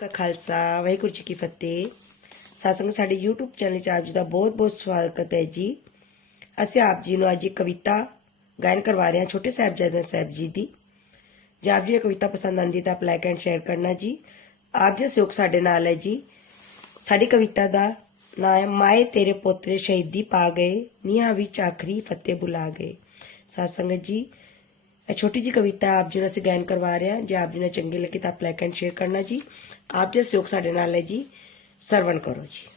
ਕਾ ਖਾਲਸਾ, ਵਾਹਿਗੁਰੂ ਜੀ ਕੀ ਫਤਿਹ। ਸਾਸੰਗ ਸਾਡੇ YouTube channel 'ਚ ਆਪ ਜੀ ਦਾ ਬਹੁਤ-ਬਹੁਤ ਸਵਾਗਤ ਹੈ ਜੀ। ਅਸੀਂ ਆਪ ਜੀ ਨੂੰ ਅੱਜ ਇੱਕ ਕਵਿਤਾ ਗਾਇਨ ਕਰਵਾ ਰਹੇ ਹਾਂ, ਛੋਟੇ ਸਾਹਿਬਜ਼ਾਦੇ ਸਾਹਿਬ ਜੀ ਦੀ। ਜੇ ਆਪ ਜੀ ਇਹ ਕਵਿਤਾ ਪਸੰਦ ਆਂਦੀ ਤਾਂ ਆਪ ਲਾਈਕ ਐਂਡ ਸ਼ੇਅਰ ਕਰਨਾ ਜੀ। ਆਪ ਜੀ ਦਾ ਸਹਿਯੋਗ ਸਾਡੇ ਨਾਲ ਹੈ ਜੀ। ਸਾਡੀ ਕਵਿਤਾ ਦਾ ਨਾਂ ਹੈ, ਮਾਏ ਤੇਰੇ ਪੋਤਰੇ ਸ਼ਹੀਦੀ ਪਾ ਗਏ, ਨੀਹਾਂ ਵਿੱਚ ਆਖਰੀ ਫਤਿਹ ਬੁਲਾ ਗਏ। ਸਾਧ ਜੀ, ਇਹ ਛੋਟੀ ਜੀ ਕਵਿਤਾ ਆਪ ਜੀ ਨੂੰ ਅਸੀਂ ਗਾਇਨ ਕਰਵਾ ਰਹੇ ਹਾਂ। ਜੇ ਆਪ ਜੀ ਨੂੰ ਚੰਗੀ ਲੱਗੀ ਤਾਂ ਆਪ ਲਾਈਕ ਐਂਡ ਸ਼ੇਅਰ ਕਰਨਾ ਜੀ। आप जो सोख साढ़े ना ले जी सरवण करो जी।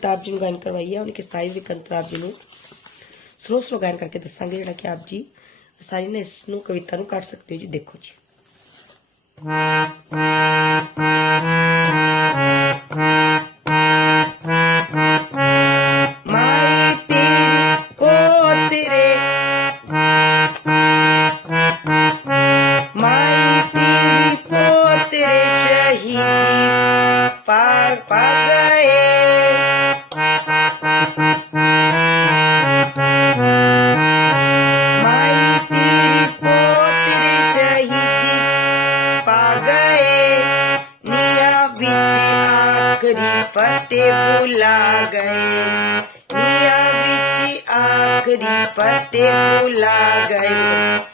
ਜੀ ਪੂਰੀ ਕਵਿਤਾ ਆਪ ਜੀ ਨੂੰ ਗਾਇਨ ਕਰਵਾਈ ਹੈ ਉਹਨੇ ਕਿਸਾਈ ਵੀ ਕੰਤਰ ਆਪ ਜੀ ਨੂੰ ਸਲੋ ਸਲੋ ਗਾਇਨ ਕਰਕੇ ਦੱਸਾਂਗੇ ਜਿਹੜਾ ਕਿ ਆਪ ਜੀ ਆਸਾਨੀ ਨਾਲ ਇਸ ਨੂੰ ਕਵਿਤਾ ਨੂੰ ਕੱਢ ਸਕਦੇ ਹੋ ਜੀ ਦੇਖੋ ਜੀ ते बुला गए। हिया बिच आखरी पते बुला गए।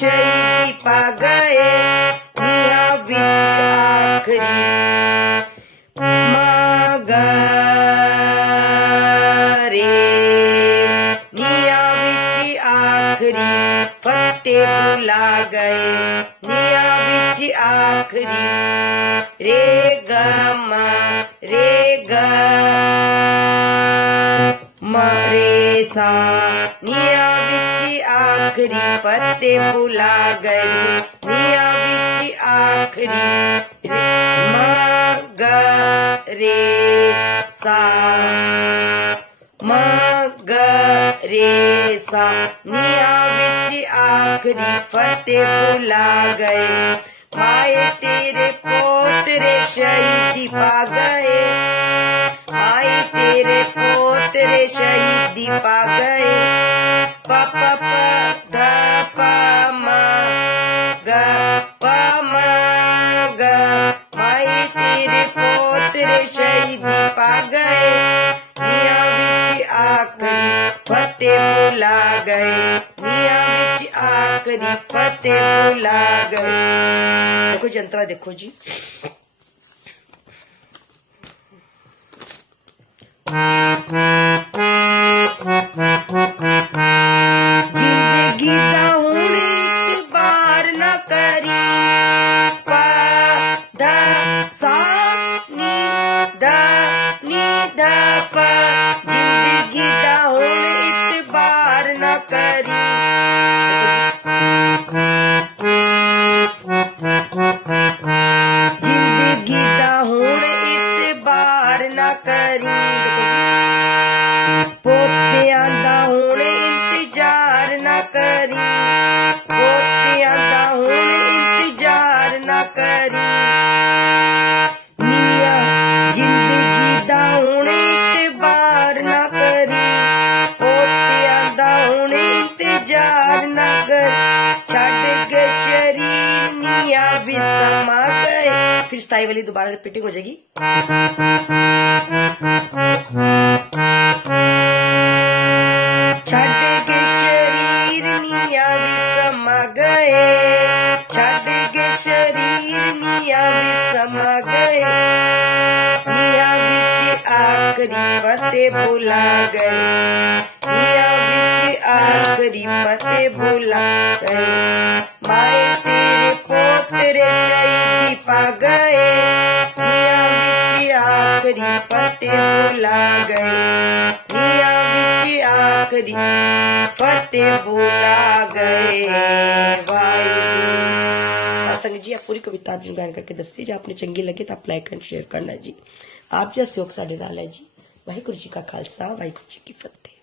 शरीर पा गए मेरा विच आखरी। मगरे, निया विच आखरी, पत्ते बुला गए। निया विच आखरी, रे गे रे ग मरे सा, निया आखरी पत्ते बुला गई। निया बिच आखरी, रे मग रे सा। मग रे सा। निया बिच आखरी पत्ते बुला गए आए तेरे पोतरे शहीदी पा गए आए तेरे पोतरे शहीदी पा गए बुला गए दिया बुला गए देखो जनता देखो जी Mm-hmm. फिर स्थायी वाली दोबारा रिपीटिंग हो जाएगी। गए। आखरी पते बोला गए। निया बिच आखरी पते बोला गए। सत्संग जी, आप पूरी कविता आप गायन करके दस्ती जो आपने चंगी लगे तो आप लाइक एंड शेयर करना जी। आप जो जैसे साढ़े नाल है जी, वाहिगुरु जी का खालसा, वाहिगुरु जी की फतेह।